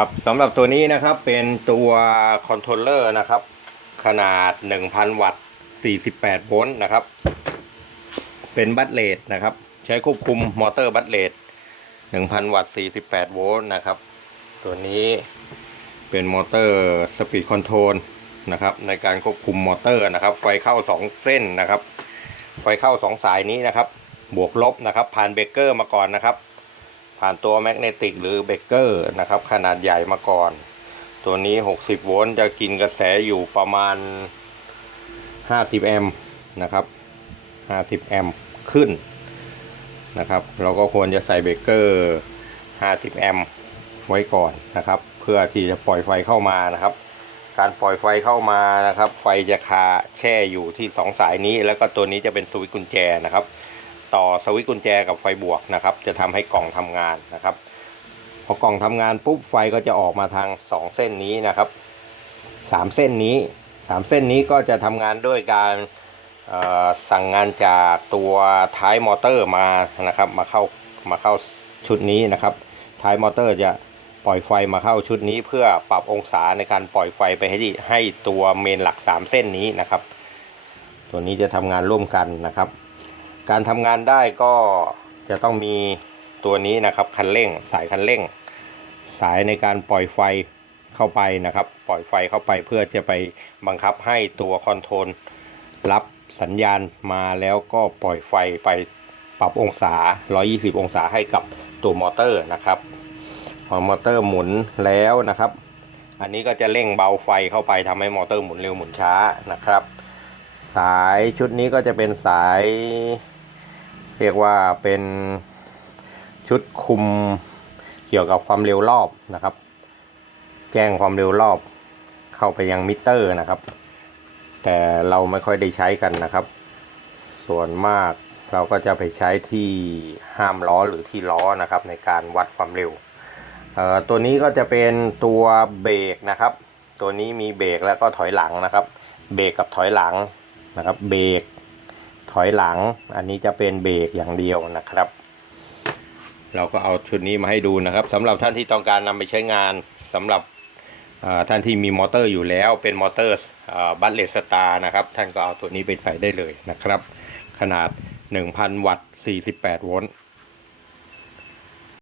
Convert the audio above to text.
ครับสำหรับตัวนี้นะครับเป็นตัวคอนโทรลเลอร์นะครับ ขนาด 1,000 วัตต์48โวลต์นะครับ เป็นบัตเลดนะครับ ใช้ควบคุมมอเตอร์บัตเลด1,000 วัตต์48โวลต์นะครับ ตัวนี้เป็นมอเตอร์สปีดคอนโทรลนะครับ ในการควบคุมมอเตอร์นะครับ ไฟเข้า 2 เส้นนะครับ ไฟเข้า 2 สายนี้นะครับ บวกลบนะครับ ผ่านเบรกเกอร์มาก่อนนะครับ ผ่านตัวแมกเนติกหรือเบเกอร์นะครับ ขนาดใหญ่มาก่อน ตัวนี้ 60 โวลต์จะกินกระแสอยู่ประมาณ 50 แอมป์นะครับ 50 แอมป์ขึ้นนะครับ เราก็ควรจะใส่เบเกอร์ 50 แอมป์ไว้ก่อนนะครับ เพื่อที่จะปล่อยไฟเข้ามานะครับ การปล่อยไฟเข้ามานะครับ ไฟจะคาแช่อยู่ที่ 2 สายนี้ แล้วก็ตัวนี้จะเป็นสวิตช์กุญแจนะครับ ต่อสวิตช์กุญแจกับไฟบวกนะครับ จะทำให้กล่องทำงานนะครับ พอกล่องทำงานปุ๊บไฟก็จะออกมาทาง 2 เส้นนี้นะครับ 3 เส้นนี้ 3 เส้นนี้ก็จะทำงานด้วยการสั่งงานจากตัวท้ายมอเตอร์มานะครับ มาเข้ามาเข้าชุดนี้นะครับ ท้ายมอเตอร์จะปล่อยไฟมาเข้าชุดนี้ เพื่อปรับองศาในการปล่อยไฟไปให้ที่ให้ตัวเมนหลัก 3 เส้นนี้นะครับ ตัวนี้จะทำงานร่วมกันนะครับ การทำงานได้ก็จะต้องมีตัวนี้นะครับคันเร่งสายคันเร่ง สายในการปล่อยไฟเข้าไปนะครับ ปล่อยไฟเข้าไปเพื่อจะไปบังคับให้ตัวคอนโทรลรับสัญญาณมาแล้วก็ปล่อยไฟไปปรับองศา 120 องศาให้กับตัวมอเตอร์นะครับพอมอเตอร์หมุนแล้วนะครับ อันนี้ก็จะเร่งเบาไฟเข้าไปทำให้มอเตอร์หมุนเร็วหมุนช้านะครับ สายชุดนี้ก็จะเป็นสาย เรียกว่าเป็นชุดคุมเกี่ยวกับความเร็วรอบนะครับ แจ้งความเร็วรอบเข้าไปยังมิเตอร์นะครับ แต่เราไม่ค่อยได้ใช้กันนะครับ ส่วนมากเราก็จะไปใช้ที่ห้ามล้อหรือที่ล้อนะครับ ในการวัดความเร็ว ตัวนี้ก็จะเป็นตัวเบรกนะครับ ตัวนี้มีเบรกแล้วก็ถอยหลังนะครับ เบรกกับถอยหลังนะครับ เบรก ถอยหลัง อันนี้จะเป็นเบรกอย่างเดียวนะครับ เราก็เอาชุดนี้มาให้ดูนะครับสำหรับท่านที่ต้องการนำไปใช้งานสำหรับท่านที่มีมอเตอร์อยู่แล้วเป็นมอเตอร์บัตเลสตาร์นะครับ ท่านก็เอาตัวนี้ไปใส่ได้เลยนะครับ ขนาด 1,000 วัตต์ 48 โวลต์